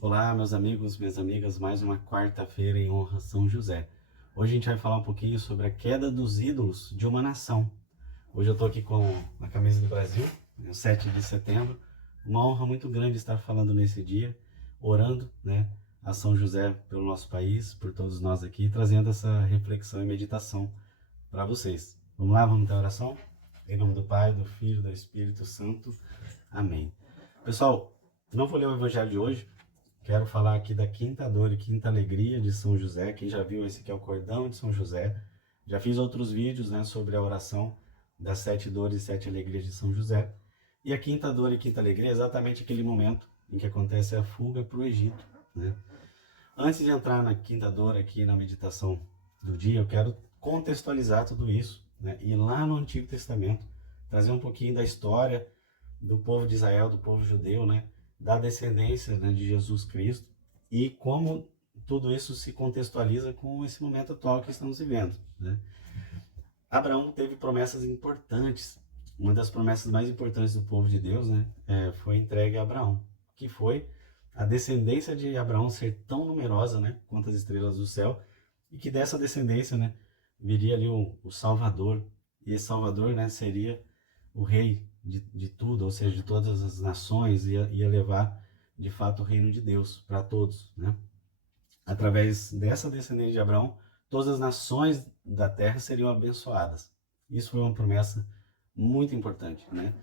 Olá, meus amigos, minhas amigas, mais uma quarta-feira em honra a São José. Hoje a gente vai falar um pouquinho sobre a queda dos ídolos de uma nação. Hoje eu estou aqui com a camisa do Brasil, no 7 de setembro. Uma honra muito grande estar falando nesse dia, orando, né, a São José pelo nosso país, por todos nós aqui, trazendo essa reflexão e meditação para vocês. Vamos lá, vamos ter a oração? Em nome do Pai, do Filho e do Espírito Santo. Amém. Pessoal, não vou ler o evangelho de hoje. Quero falar aqui da quinta dor e quinta alegria de São José. Quem já viu, esse aqui é o cordão de São José. Já fiz outros vídeos, né, sobre a oração das 7 dores e 7 alegrias de São José. E a quinta dor e quinta alegria é exatamente aquele momento em que acontece a fuga para o Egito, né? Antes de entrar na quinta dor aqui na meditação do dia, eu quero contextualizar tudo isso, né? E lá no Antigo Testamento, trazer um pouquinho da história do povo de Israel, do povo judeu, né? Da descendência, né, de Jesus Cristo e como tudo isso se contextualiza com esse momento atual que estamos vivendo, né? Abraão teve promessas importantes. Uma das promessas mais importantes do povo de Deus, né, foi entregue a Abraão, que foi a descendência de Abraão ser tão numerosa, né, quanto as estrelas do céu, e que dessa descendência, né, viria ali o Salvador, e esse Salvador, né, seria o rei de tudo, ou seja, de todas as nações, ia levar de fato o reino de Deus para todos, né? Através dessa descendência de Abraão, todas as nações da terra seriam abençoadas. Isso foi uma promessa muito importante, né?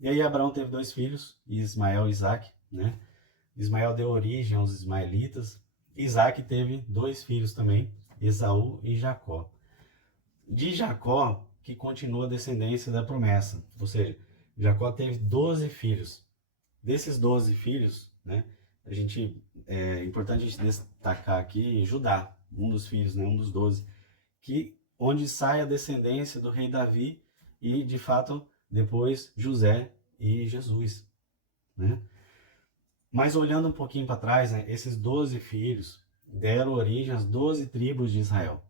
E aí Abraão teve dois filhos, Ismael e Isaac, né? Ismael deu origem aos ismaelitas. Isaac teve dois filhos também, Esaú e Jacó. De Jacó que continua a descendência da promessa, ou seja, Jacó teve 12 filhos. Desses 12 filhos, né, é importante a gente destacar aqui Judá, um dos filhos, né, um dos 12, onde sai a descendência do rei Davi e, de fato, depois José e Jesus, né? Mas olhando um pouquinho para trás, né, esses 12 filhos deram origem às 12 tribos de Israel.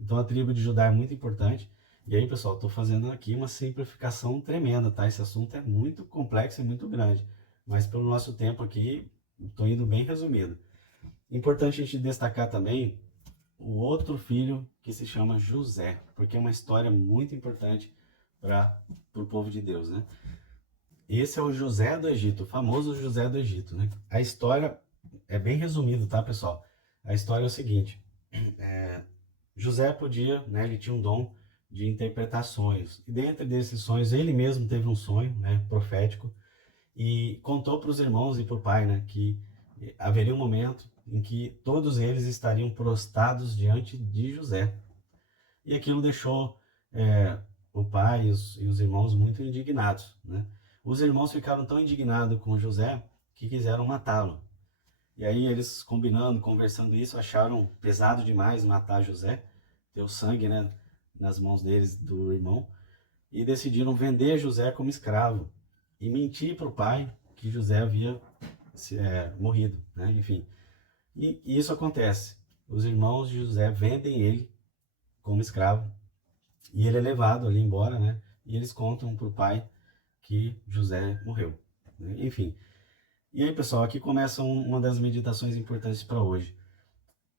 Então a tribo de Judá é muito importante. E aí, pessoal, estou fazendo aqui uma simplificação tremenda, tá? Esse assunto é muito complexo e muito grande. Mas pelo nosso tempo aqui, estou indo bem resumido. Importante a gente destacar também o outro filho que se chama José, porque é uma história muito importante para o povo de Deus, né? Esse é o José do Egito, o famoso José do Egito, né? A história é bem resumida, tá, pessoal? A história é o seguinte: José podia, né, ele tinha um dom de interpretar sonhos. E dentro desses sonhos, ele mesmo teve um sonho, né, profético, e contou para os irmãos e para o pai, né, que haveria um momento em que todos eles estariam prostrados diante de José. E aquilo deixou o pai e os irmãos muito indignados, né? Os irmãos ficaram tão indignados com José que quiseram matá-lo. E aí eles combinando, conversando isso, acharam pesado demais matar José, ter o sangue, né, nas mãos deles, do irmão, e decidiram vender José como escravo e mentir para o pai que José havia morrido, né? Enfim. E isso acontece. Os irmãos de José vendem ele como escravo e ele é levado ali embora, né? E eles contam para o pai que José morreu, né? Enfim. E aí, pessoal, aqui começa uma das meditações importantes para hoje.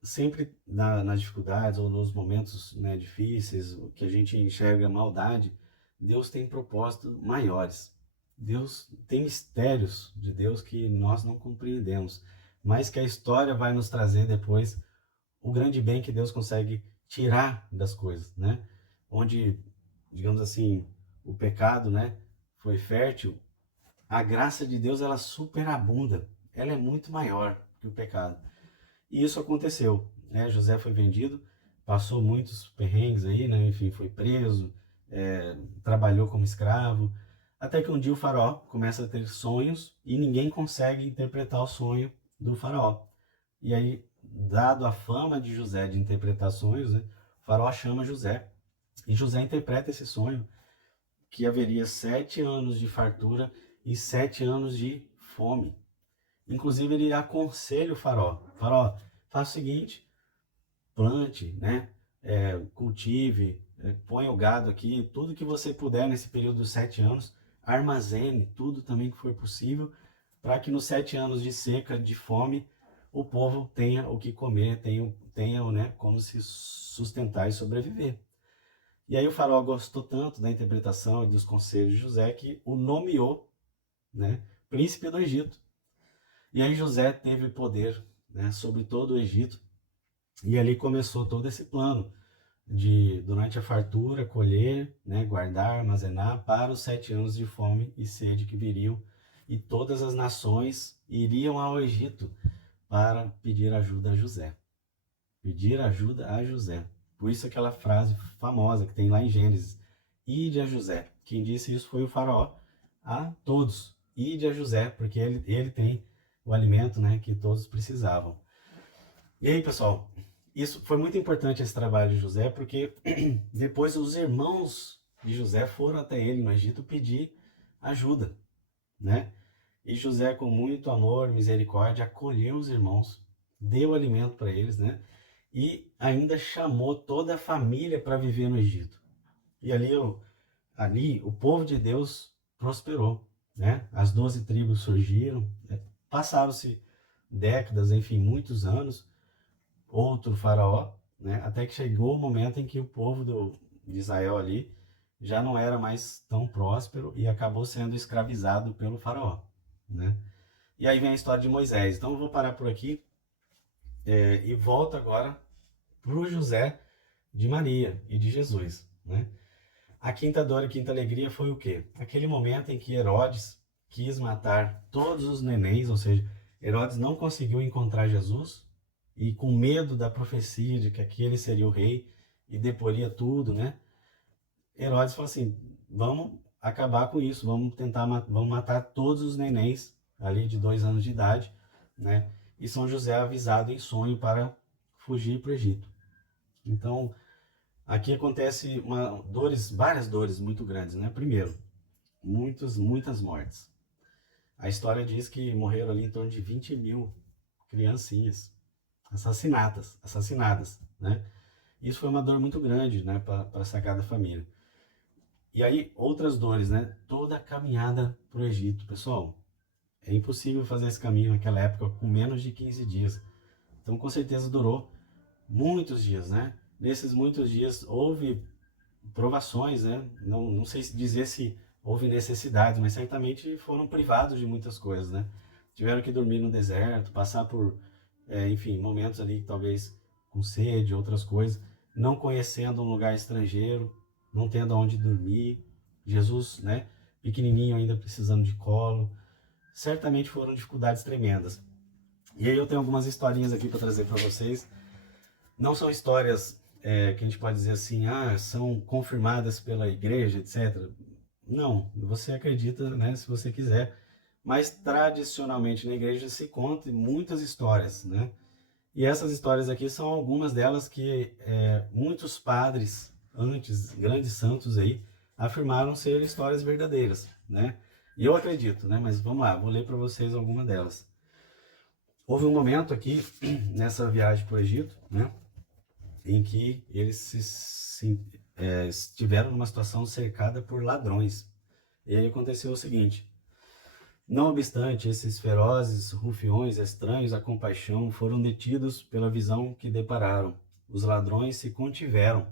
Sempre nas dificuldades ou nos momentos, né, difíceis, que a gente enxerga maldade, Deus tem propósitos maiores. Deus tem mistérios de Deus que nós não compreendemos, mas que a história vai nos trazer depois o grande bem que Deus consegue tirar das coisas, né? Onde, digamos assim, o pecado, né, foi fértil, a graça de Deus ela superabunda, ela é muito maior que o pecado. E isso aconteceu, né? José foi vendido, passou muitos perrengues aí, né? Enfim, foi preso, trabalhou como escravo, até que um dia o faraó começa a ter sonhos e ninguém consegue interpretar o sonho do faraó. E aí, dado a fama de José de interpretar sonhos, né, o faraó chama José e José interpreta esse sonho que haveria 7 anos de fartura e 7 anos de fome. Inclusive ele aconselha o faraó: faraó, faça o seguinte, plante, né? Cultive, ponha o gado aqui, tudo que você puder nesse período dos 7 anos, armazene tudo também que for possível, para que nos 7 anos de seca, de fome, o povo tenha o que comer, tenha, né, como se sustentar e sobreviver. E aí o faraó gostou tanto da interpretação e dos conselhos de José que o nomeou, né, príncipe do Egito. E aí José teve poder, né, sobre todo o Egito, e ali começou todo esse plano de, durante a fartura, colher, né, guardar, armazenar para os 7 anos de fome e sede que viriam, e todas as nações iriam ao Egito para pedir ajuda a José. Pedir ajuda a José. Por isso aquela frase famosa que tem lá em Gênesis, ide a José. Quem disse isso foi o faraó a todos. Ide a José, porque ele tem o alimento, né, que todos precisavam. E aí, pessoal, isso foi muito importante, esse trabalho de José, porque depois os irmãos de José foram até ele no Egito pedir ajuda, né? E José, com muito amor, misericórdia, acolheu os irmãos, deu alimento para eles, né? E ainda chamou toda a família para viver no Egito. E ali o povo de Deus prosperou, né? As 12 tribos surgiram, né? Passaram-se décadas, enfim, muitos anos, outro faraó, né? Até que chegou o momento em que o povo de Israel ali já não era mais tão próspero e acabou sendo escravizado pelo faraó, né? E aí vem a história de Moisés. Então eu vou parar por aqui e volto agora para o José de Maria e de Jesus, né? A quinta dor e quinta alegria foi o quê? Aquele momento em que Herodes quis matar todos os nenéns, ou seja, Herodes não conseguiu encontrar Jesus e com medo da profecia de que aquele seria o rei e deporia tudo, né? Herodes falou assim, vamos acabar com isso, vamos matar todos os nenéns ali de 2 anos de idade, né? E São José é avisado em sonho para fugir para o Egito. Então, aqui acontece várias dores muito grandes, né? Primeiro, muitas mortes. A história diz que morreram ali em torno de 20.000 criancinhas assassinadas, né? Isso foi uma dor muito grande, né, para a Sagrada Família. E aí, outras dores, né? Toda a caminhada para o Egito. Pessoal, é impossível fazer esse caminho naquela época com menos de 15 dias. Então, com certeza, durou muitos dias, né? Nesses muitos dias, houve provações, né? Não sei dizer se houve necessidade, mas certamente foram privados de muitas coisas, né? Tiveram que dormir no deserto, passar por, enfim, momentos ali talvez com sede, outras coisas, não conhecendo um lugar estrangeiro, não tendo onde dormir. Jesus, né? Pequenininho ainda precisando de colo. Certamente foram dificuldades tremendas. E aí eu tenho algumas historinhas aqui para trazer para vocês. Não são histórias que a gente pode dizer assim, são confirmadas pela igreja, etc. Não, você acredita, né, se você quiser, mas tradicionalmente na igreja se conta muitas histórias, né? E essas histórias aqui são algumas delas que muitos padres antes, grandes santos aí, afirmaram ser histórias verdadeiras, né? E eu acredito, né? Mas vamos lá, vou ler para vocês algumas delas. Houve um momento aqui, nessa viagem para o Egito, né? Em que eles estiveram numa situação cercada por ladrões. E aí aconteceu o seguinte: não obstante esses ferozes rufiões estranhos à compaixão foram detidos pela visão que depararam. Os ladrões se contiveram,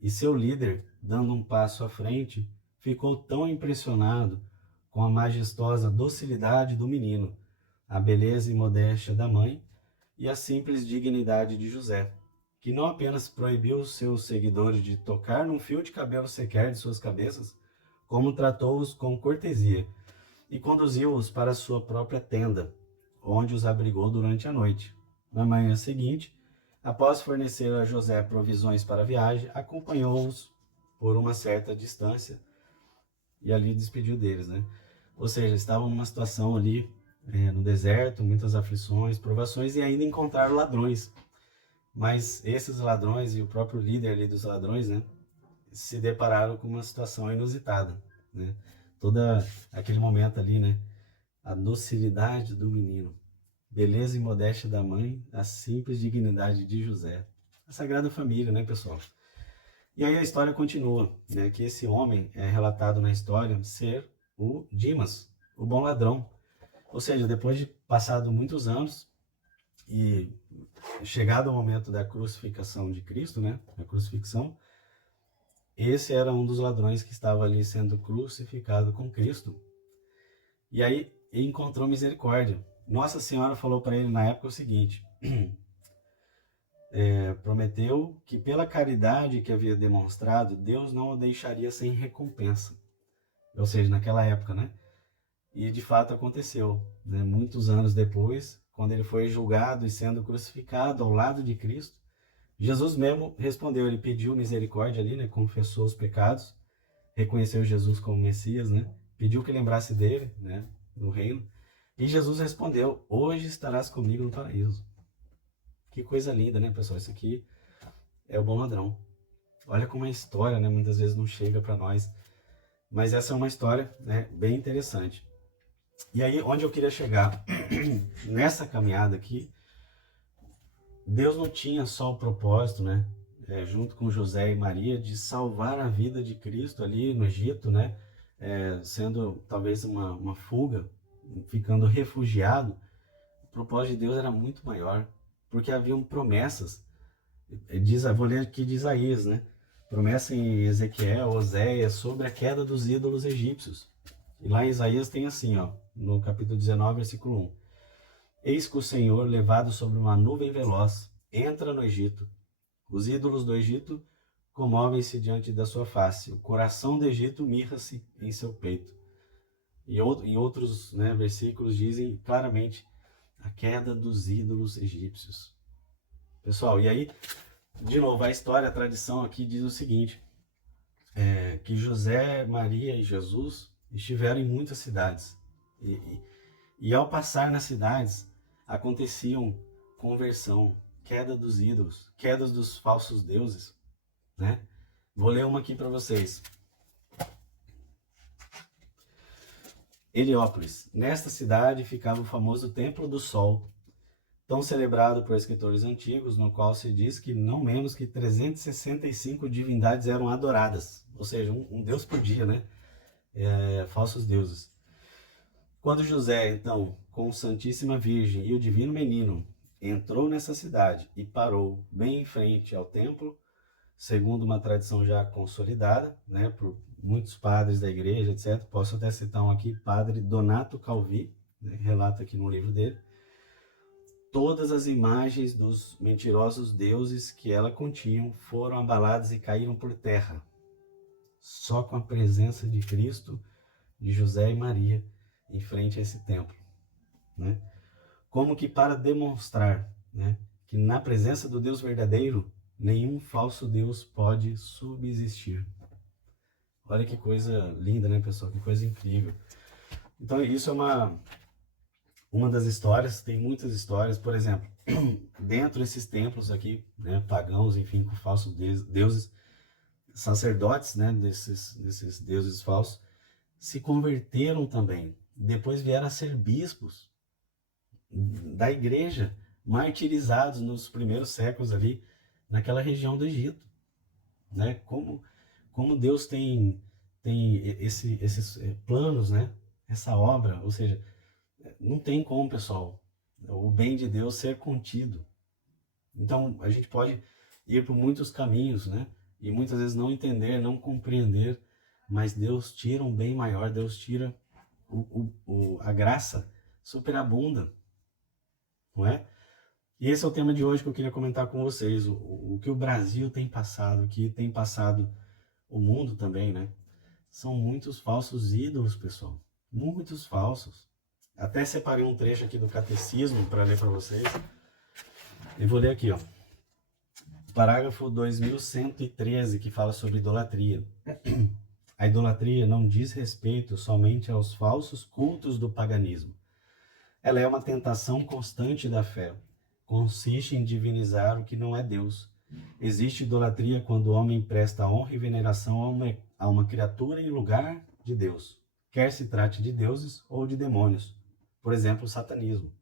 e seu líder, dando um passo à frente, ficou tão impressionado com a majestosa docilidade do menino, a beleza e modéstia da mãe e a simples dignidade de José, que não apenas proibiu os seus seguidores de tocar num fio de cabelo sequer de suas cabeças, como tratou-os com cortesia e conduziu-os para sua própria tenda, onde os abrigou durante a noite. Na manhã seguinte, após fornecer a José provisões para a viagem, acompanhou-os por uma certa distância e ali despediu deles, né? Ou seja, estavam numa situação ali no deserto, muitas aflições, provações, e ainda encontraram ladrões. Mas esses ladrões e o próprio líder ali dos ladrões, né, se depararam com uma situação inusitada, né? Toda aquele momento ali, né, a docilidade do menino, beleza e modéstia da mãe, a simples dignidade de José. A Sagrada Família, né, pessoal? E aí a história continua, né, que esse homem é relatado na história ser o Dimas, o bom ladrão. Ou seja, depois de passado muitos anos e chegado o momento da crucificação de Cristo, né, a crucifixão, esse era um dos ladrões que estava ali sendo crucificado com Cristo. E aí ele encontrou misericórdia. Nossa Senhora falou para ele na época o seguinte: prometeu que pela caridade que havia demonstrado, Deus não o deixaria sem recompensa. Ou seja, naquela época, né? E de fato aconteceu, né? Muitos anos depois, quando ele foi julgado e sendo crucificado ao lado de Cristo, Jesus mesmo respondeu, ele pediu misericórdia ali, né? Confessou os pecados, reconheceu Jesus como Messias, né? Pediu que lembrasse dele, né? No reino. E Jesus respondeu: hoje estarás comigo no paraíso. Que coisa linda, né, pessoal? Isso aqui é o bom ladrão. Olha como a história, né, muitas vezes não chega para nós. Mas essa é uma história, né, bem interessante. E aí, onde eu queria chegar? Nessa caminhada aqui, Deus não tinha só o propósito, né, junto com José e Maria, de salvar a vida de Cristo ali no Egito, né, sendo talvez uma fuga, ficando refugiado. O propósito de Deus era muito maior, porque haviam promessas. Vou ler aqui de Isaías, né? Promessa em Ezequiel, Oséias, sobre a queda dos ídolos egípcios. E lá em Isaías tem assim, ó, no capítulo 19, versículo 1. Eis que o Senhor, levado sobre uma nuvem veloz, entra no Egito. Os ídolos do Egito comovem-se diante da sua face. O coração do Egito mirra-se em seu peito. E em outros, né, versículos dizem claramente a queda dos ídolos egípcios. Pessoal, e aí, de novo, a história, a tradição aqui diz o seguinte, que José, Maria e Jesus estiveram em muitas cidades. E ao passar nas cidades, aconteciam conversão, queda dos ídolos, quedas dos falsos deuses, né? Vou ler uma aqui para vocês. Heliópolis. Nesta cidade ficava o famoso Templo do Sol, tão celebrado por escritores antigos, no qual se diz que não menos que 365 divindades eram adoradas, ou seja, um deus por dia, né? Falsos deuses. Quando José, então, com a Santíssima Virgem e o Divino Menino, entrou nessa cidade e parou bem em frente ao templo, segundo uma tradição já consolidada, né, por muitos padres da igreja, etc. Posso até citar um aqui, Padre Donato Calvi, né, relata aqui no livro dele. Todas as imagens dos mentirosos deuses que ela continha foram abaladas e caíram por terra. Só com a presença de Cristo, de José e Maria, em frente a esse templo, né? Como que para demonstrar, né, que na presença do Deus verdadeiro, nenhum falso Deus pode subsistir. Olha que coisa linda, né, pessoal? Que coisa incrível. Então, isso é uma das histórias, tem muitas histórias, por exemplo, dentro desses templos aqui, né, pagãos, enfim, com falsos deuses, sacerdotes, né, desses deuses falsos, se converteram também. Depois vieram a ser bispos da igreja, martirizados nos primeiros séculos ali, naquela região do Egito, né? Como Deus tem esses planos, né? Essa obra, ou seja, não tem como, pessoal, o bem de Deus ser contido. Então, a gente pode ir por muitos caminhos, né? E muitas vezes não entender, não compreender, mas Deus tira um bem maior, Deus tira a graça superabunda, não é? E esse é o tema de hoje que eu queria comentar com vocês, o que o Brasil tem passado, o que tem passado o mundo também, né? São muitos falsos ídolos, pessoal, muitos falsos. Até separei um trecho aqui do Catecismo para ler para vocês. Eu vou ler aqui, ó. Parágrafo 2113, que fala sobre idolatria. A idolatria não diz respeito somente aos falsos cultos do paganismo. Ela é uma tentação constante da fé. Consiste em divinizar o que não é Deus. Existe idolatria quando o homem presta honra e veneração a uma criatura em lugar de Deus, quer se trate de deuses ou de demônios. Por exemplo, o satanismo.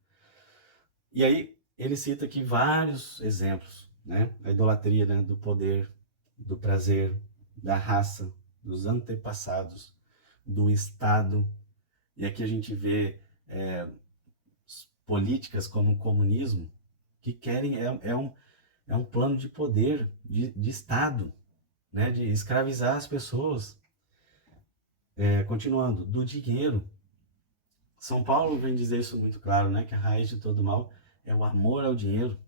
E aí ele cita aqui vários exemplos, né? A idolatria, né? Do poder, do prazer, da raça, dos antepassados, do Estado. E aqui a gente vê políticas como o comunismo, que querem, é um plano de poder, de Estado, né, de escravizar as pessoas. Continuando, do dinheiro. São Paulo vem dizer isso muito claro, né, que a raiz de todo mal é o amor ao dinheiro.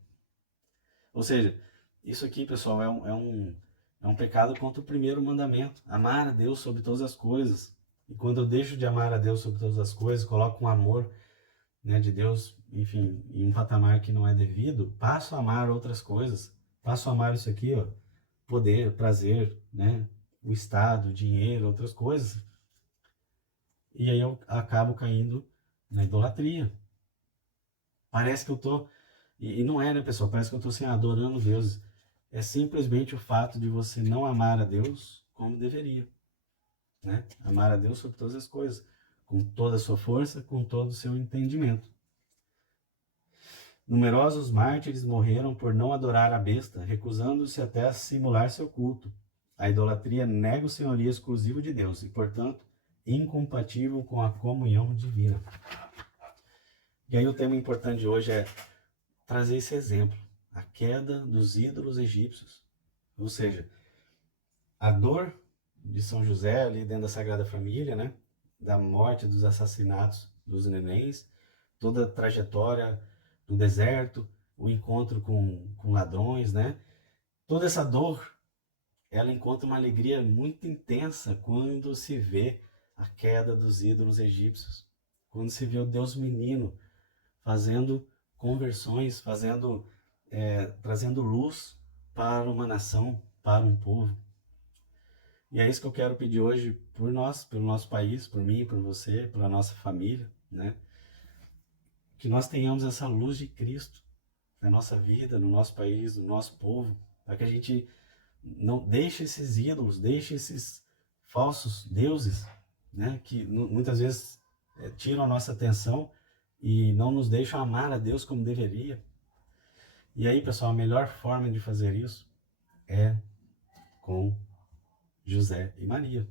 Ou seja, isso aqui, pessoal, é um pecado contra o primeiro mandamento, amar a Deus sobre todas as coisas. E quando eu deixo de amar a Deus sobre todas as coisas, coloco um amor, né, de Deus, enfim, em um patamar que não é devido, passo a amar outras coisas, passo a amar isso aqui, ó, poder, prazer, né, o Estado, o dinheiro, outras coisas. E aí eu acabo caindo na idolatria. Parece que eu tô, e não é, né, pessoal? Parece que eu tô assim, adorando Deus. É simplesmente o fato de você não amar a Deus como deveria, né? Amar a Deus sobre todas as coisas, com toda a sua força, com todo o seu entendimento. Numerosos mártires morreram por não adorar a besta, recusando-se até a simular seu culto. A idolatria nega o senhorio exclusivo de Deus e, portanto, incompatível com a comunhão divina. E aí o tema importante de hoje é trazer esse exemplo, a queda dos ídolos egípcios. Ou seja, a dor de São José ali dentro da Sagrada Família, né? Da morte, dos assassinatos dos nenéns, toda a trajetória do deserto, o encontro com ladrões, né? Toda essa dor, ela encontra uma alegria muito intensa quando se vê a queda dos ídolos egípcios. Quando se vê o Deus menino fazendo conversões, trazendo luz para uma nação, para um povo. E é isso que eu quero pedir hoje por nós, pelo nosso país, por mim, por você, pela nossa família, né? Que nós tenhamos essa luz de Cristo na nossa vida, no nosso país, no nosso povo, para que a gente não deixe esses ídolos, deixe esses falsos deuses, né? Que muitas vezes tiram a nossa atenção e não nos deixam amar a Deus como deveria. E aí, pessoal, a melhor forma de fazer isso é com José e Maria.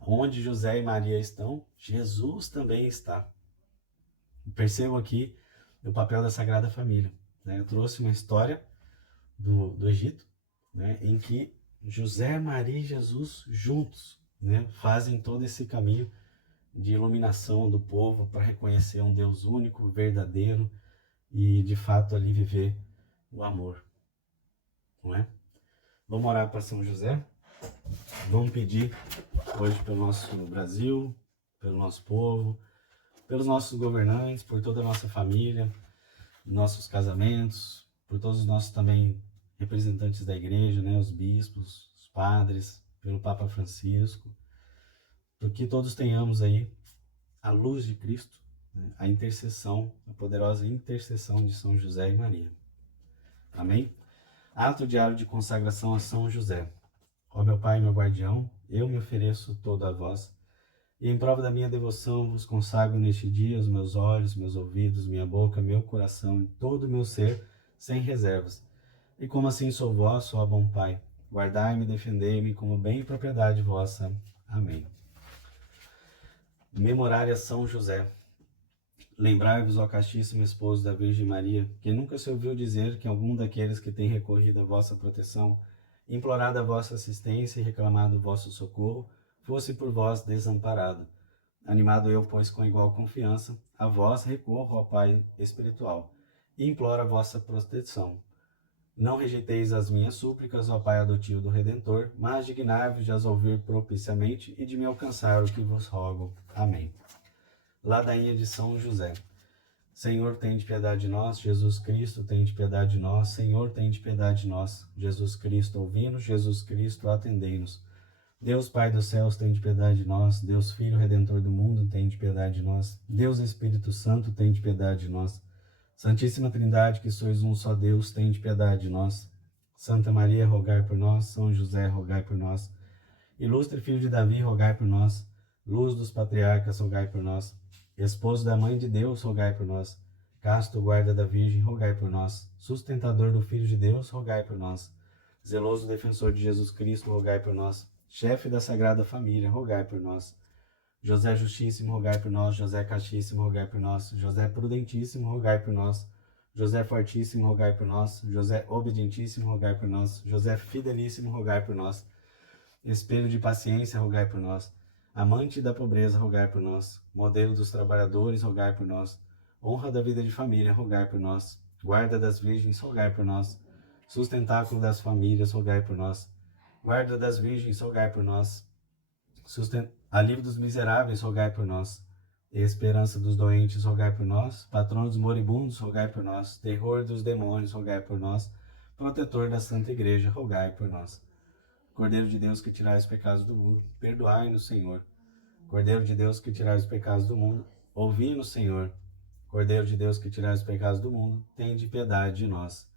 Onde José e Maria estão, Jesus também está. Percebam aqui o papel da Sagrada Família, né? Eu trouxe uma história do Egito, né, em que José, Maria e Jesus juntos, né, fazem todo esse caminho de iluminação do povo para reconhecer um Deus único, verdadeiro e de fato ali viver o amor, não é? Vamos orar para São José? Vamos pedir hoje pelo nosso Brasil, pelo nosso povo, pelos nossos governantes, por toda a nossa família, nossos casamentos, por todos os nossos também representantes da igreja, né, os bispos, os padres, pelo Papa Francisco, para que todos tenhamos aí a luz de Cristo, né, a intercessão, a poderosa intercessão de São José e Maria. Amém? Ato diário de consagração a São José. Ó meu Pai, meu guardião, eu me ofereço todo a vós, e em prova da minha devoção vos consagro neste dia os meus olhos, meus ouvidos, minha boca, meu coração e todo o meu ser, sem reservas. E como assim sou vosso, ó bom Pai, guardai-me e defendei-me como bem e propriedade vossa. Amém. Memorária São José. Lembrai-vos, ó castíssimo esposo da Virgem Maria, que nunca se ouviu dizer que algum daqueles que tem recorrido à vossa proteção, implorado a vossa assistência e reclamado o vosso socorro, fosse por vós desamparado. Animado eu, pois, com igual confiança, a vós recorro, ó Pai espiritual, e imploro a vossa proteção. Não rejeiteis as minhas súplicas, ó Pai adotivo do Redentor, mas dignai-vos de as ouvir propiciamente e de me alcançar o que vos rogo. Amém. Ladainha de São José. Senhor, tende piedade de nós. Jesus Cristo, tende piedade de nós. Senhor, tende piedade de nós. Jesus Cristo, ouvi-nos. Jesus Cristo, atendei-nos. Deus Pai dos céus, tende piedade de nós. Deus Filho Redentor do mundo, tende piedade de nós. Deus Espírito Santo, tende piedade de nós. Santíssima Trindade, que sois um só Deus, tende piedade de nós. Santa Maria, rogai por nós. São José, rogai por nós. Ilustre Filho de Davi, rogai por nós. Luz dos patriarcas, rogai por nós. Esposo da Mãe de Deus, rogai por nós. Casto guarda da Virgem, rogai por nós. Sustentador do Filho de Deus, rogai por nós. Zeloso defensor de Jesus Cristo, rogai por nós. Chefe da Sagrada Família, rogai por nós. José Justíssimo, rogai por nós. José Castíssimo, rogai por nós. José Prudentíssimo, rogai por nós. José Fortíssimo, rogai por nós. José Obedientíssimo, rogai por nós. José Fidelíssimo, rogai por nós. Espelho de paciência, rogai por nós. Amante da pobreza, rogai por nós. Modelo dos trabalhadores, rogai por nós. Honra da vida de família, rogai por nós. Guarda das virgens, rogai por nós. Sustentáculo das famílias, rogai por nós. Guarda das virgens, rogai por nós. Alívio dos miseráveis, rogai por nós. Esperança dos doentes, rogai por nós. Patrono dos moribundos, rogai por nós. Terror dos demônios, rogai por nós. Protetor da Santa Igreja, rogai por nós. Cordeiro de Deus, que tirai os pecados do mundo, perdoai-nos, Senhor. Cordeiro de Deus, que tirai os pecados do mundo, ouvi-nos, Senhor. Cordeiro de Deus, que tirai os pecados do mundo, tende piedade de nós.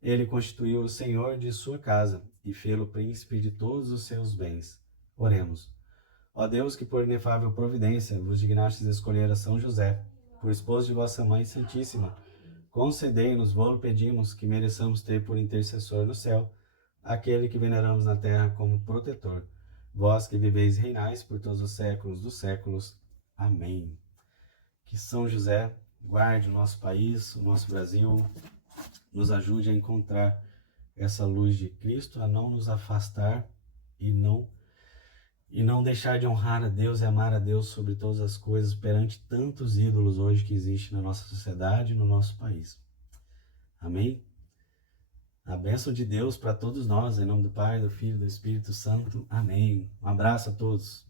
Ele constituiu o Senhor de sua casa e fê-lo príncipe de todos os seus bens. Oremos. Ó Deus, que por inefável providência vos dignastes escolher a São José, por esposo de vossa Mãe Santíssima, concedei-nos, vô-lo pedimos, que mereçamos ter por intercessor no céu aquele que veneramos na terra como protetor. Vós que viveis e reinais por todos os séculos dos séculos. Amém. Que São José guarde o nosso país, o nosso Brasil, nos ajude a encontrar essa luz de Cristo, a não nos afastar e não deixar de honrar a Deus e amar a Deus sobre todas as coisas perante tantos ídolos hoje que existem na nossa sociedade e no nosso país. Amém? A bênção de Deus para todos nós, em nome do Pai, do Filho e do Espírito Santo. Amém. Um abraço a todos.